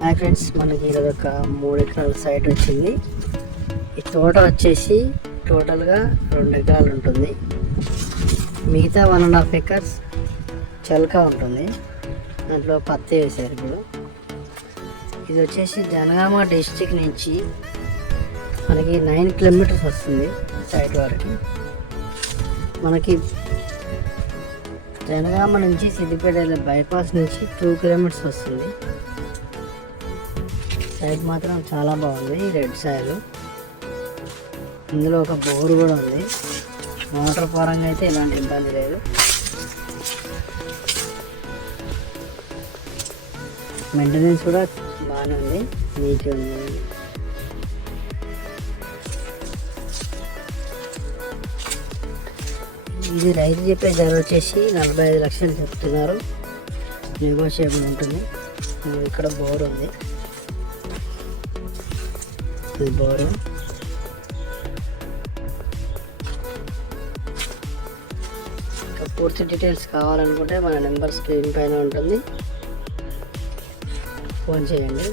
Hi friends, మనకి ఈరోజు ఒక 3 ఎకరాల సైట్ వచ్చింది. ఈ తోట వచ్చేసి టోటల్గా 2 ఎకరాలు ఉంటుంది. మిగతా 1.5 ఎకర్స్ చలక ఉంటుంది. దాంట్లో పత్తి వేశారు. ఇప్పుడు ఇది వచ్చేసి జనగామ డిస్టిక్ నుంచి మనకి 9 కిలోమీటర్స్ వస్తుంది సైట్ వరకు. మనకి జనగామ నుంచి సిద్దిపేట బైపాస్ నుంచి 2 కిలోమీటర్స్ వస్తుంది. సైట్ మాత్రం చాలా బాగుంది. రెడ్ సాయిల్, ఇందులో ఒక బోర్ కూడా ఉంది. మోటార్ పరంగా అయితే ఎలాంటి ఇబ్బంది లేదు. మెయింటెనెన్స్ కూడా బాగానే ఉంది, నీట్గా ఉంది. ఇది రైతు చెప్పే ధర వచ్చేసి 45 లక్షలు చెప్తున్నారు. నెగోషియబుల్ ఉంటుంది. ఇక్కడ బోర్ ఉంది. ఇది బోరు. పూర్తి డీటెయిల్స్ కావాలనుకుంటే మన నెంబర్ స్క్రీన్ పైన ఉంటుంది, ఫోన్ చేయండి.